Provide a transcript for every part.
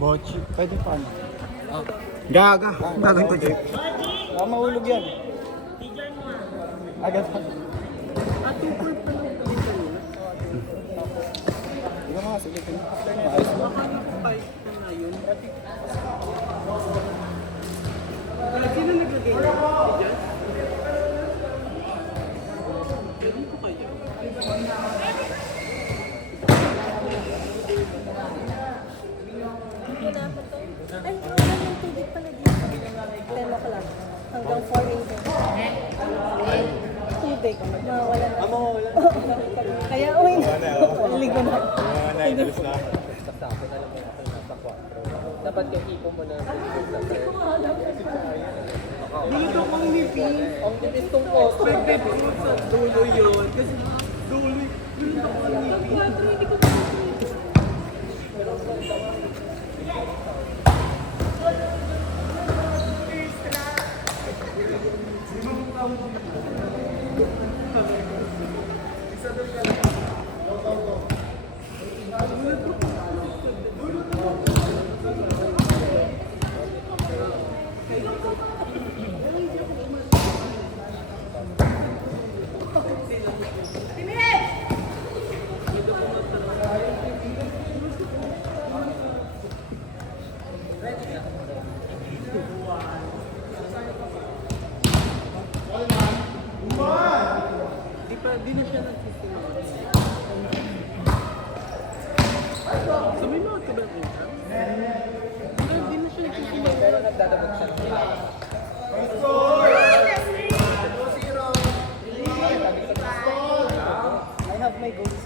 Bochi. Pwede pa ano? Gaga. Gagawin ko dyan. Baka mahulog yan. Agad pa. Hindi ka mga silipin. Maayos mo. Sino naglagay niya? Diyan? Pwede ko kayo. Ay, wala ng tubig pala dito. 10 o'clock. Hanggang 4 a.m. Tubig. Mawala na. Mawala. Kaya uwi na. Ligo na. Naidalos na. Dapat yung hipo mo na. Dito kong nipis. Ang nipis tong post. May fruit sa dulo yun. Kasi dulo yun. Hindi ko na. Di na siya nagsisimula. So may mga kabel siya? Di na siya nagsisimula. Pero nagdadabot siya. I have my goals.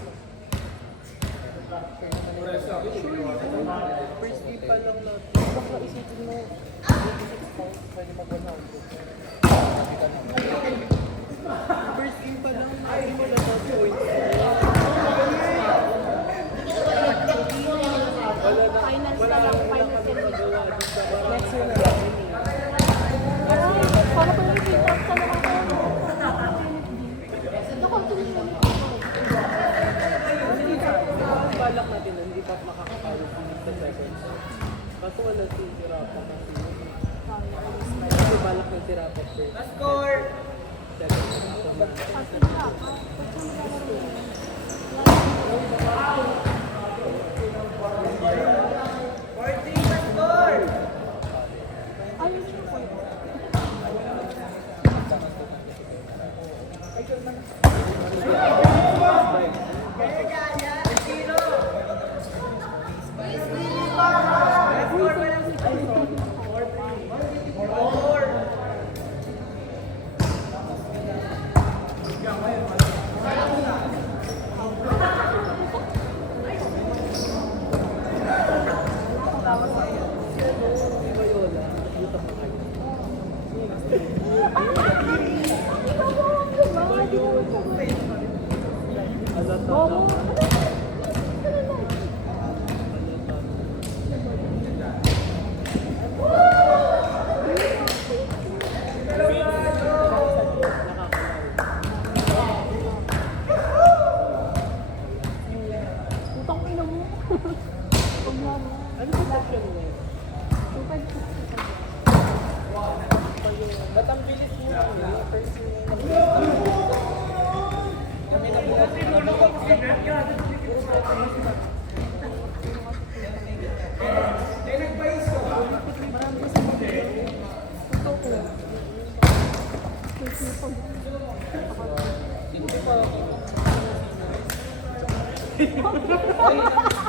First game pa lang natin. Baka isipin mo, 86 pounds, pwede mag-100. First game pa lang, ay wala na points. Finals na lang, finals na lang. Next year na lang. Para pa yung pick up ka na ako. Ito continue na nito. Balak natin na hindi pa makakapalo sa seconds. Kaso wala si Tirapa kasi. Kasi balak ng Tirapa first. Let's score! Ba't ang bilis mo lang? First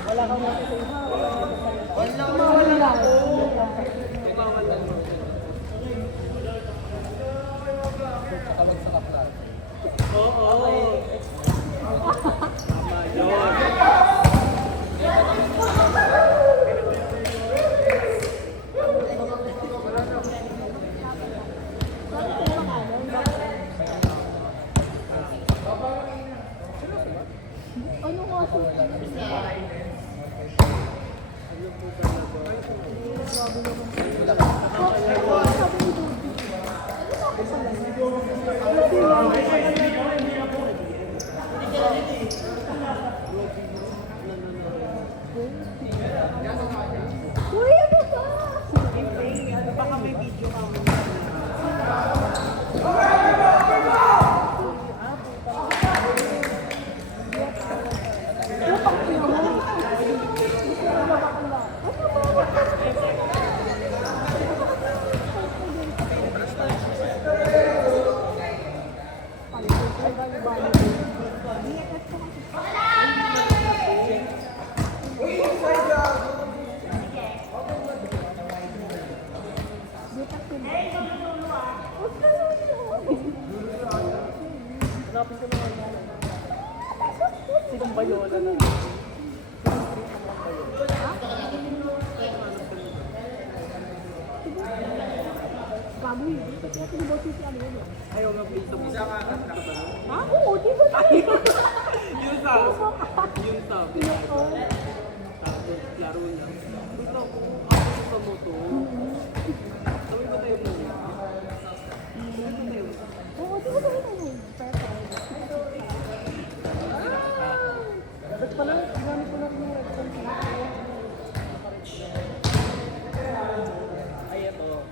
wala kang motivation. Wala. Tawag sa kaplan. Oo. Tama yun. Ano nga Ayaw nga play sa isa ka. Ha? Oo, di ba tayo? Yun sa. Yun sa. Tapos laro niya. Gusto ko. Ako sa motor. Sabi ba tayo mo? Oo, di ba tayo? Ba't pala, gamit ko lang yung webcam. Ay, ito.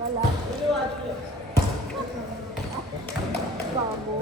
Wala. Babo.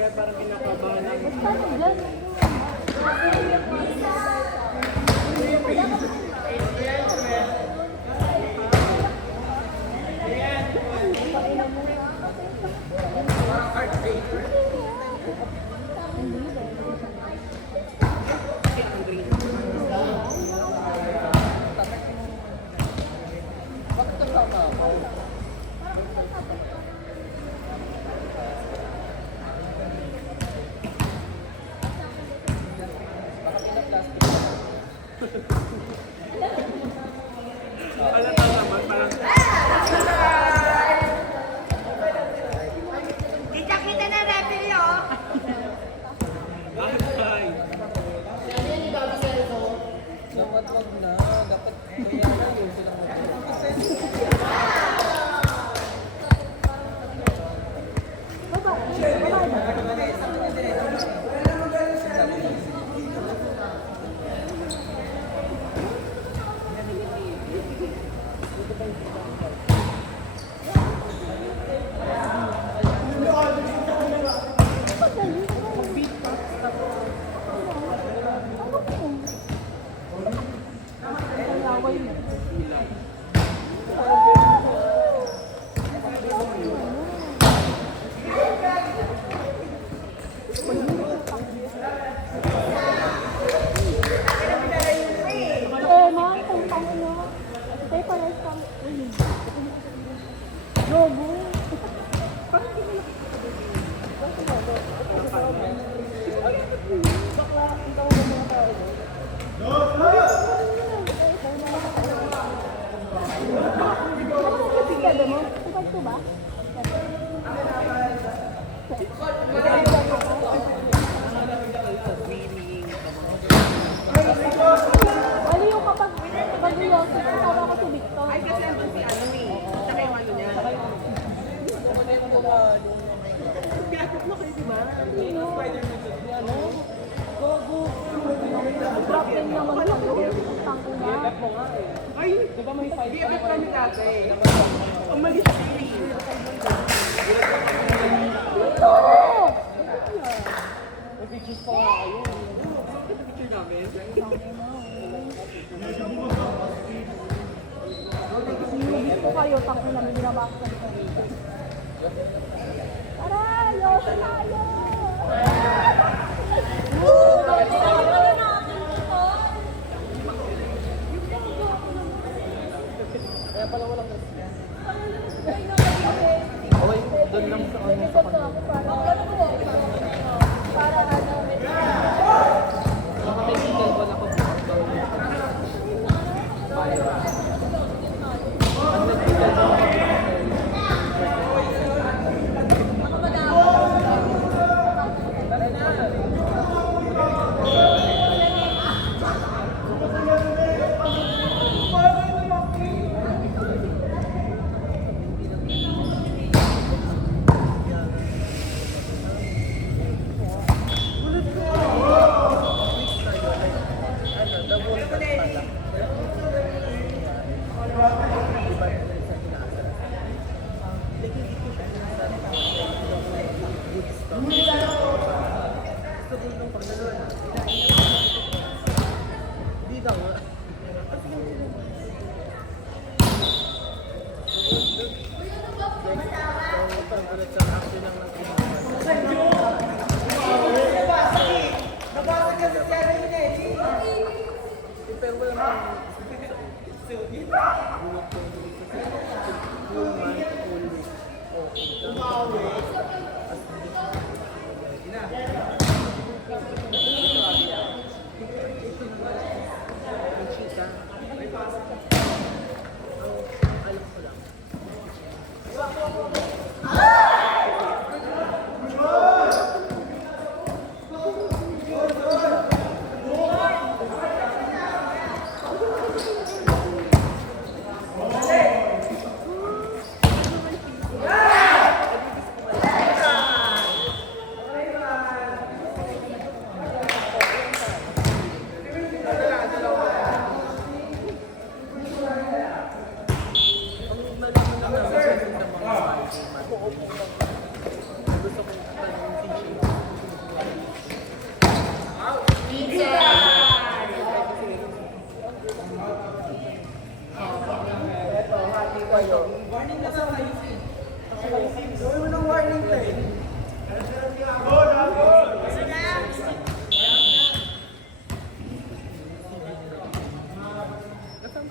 Kaya parang kinakabahan ako. Alata naman, parang Kita-kita na referee, oh. ay. Dapat wag na. Dapat kaya na yun sila mo. Ano yung kapag yun, tawa ko si Victor. Ay, kasi andun si ano eh. Saka yung ano niya. Piatok na kayo, di ba? Drop in naman kayo. Tangko na. Ay, di ba may fight? BFF kami dati. Umalis kami. Oo! May pictures pa nga kayo. Ito picture namin. Sinubit ko kayo, tangko na, may binabaksan ko. Tara, yoso tayo! Kaya pala walang Doon lang sa kanya. Para ano, kaibigan ko na ko. Tara na!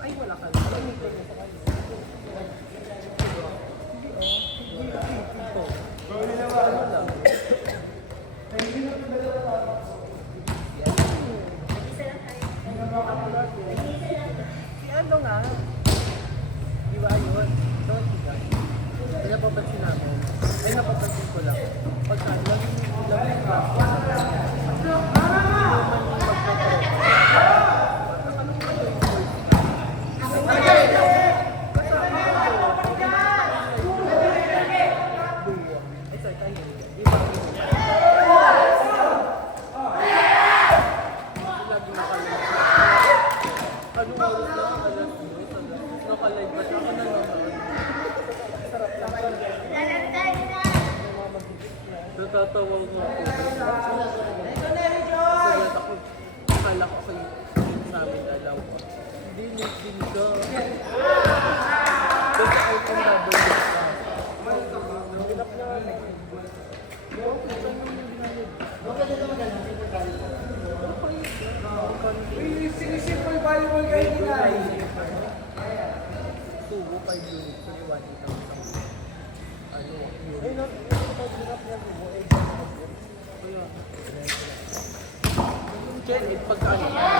Ay, wala ka. Si ano nga? Di ba yun? Don't do that. Ay, napapansin namin. Ay, napapansin ko lang. Pagka lagi natatawa ko ako. Ako, akala ko kayo sa amin alam ko. Hindi, din ka. Kasi ako kung double ka. Hirap na. Okay, saan yung naglalid? Sinisipol volleyball kayo nila. Tubo 5 units. So, iwan dito. Ano? Ay, hirap na tubo. Kaya, Jen, pagka ano?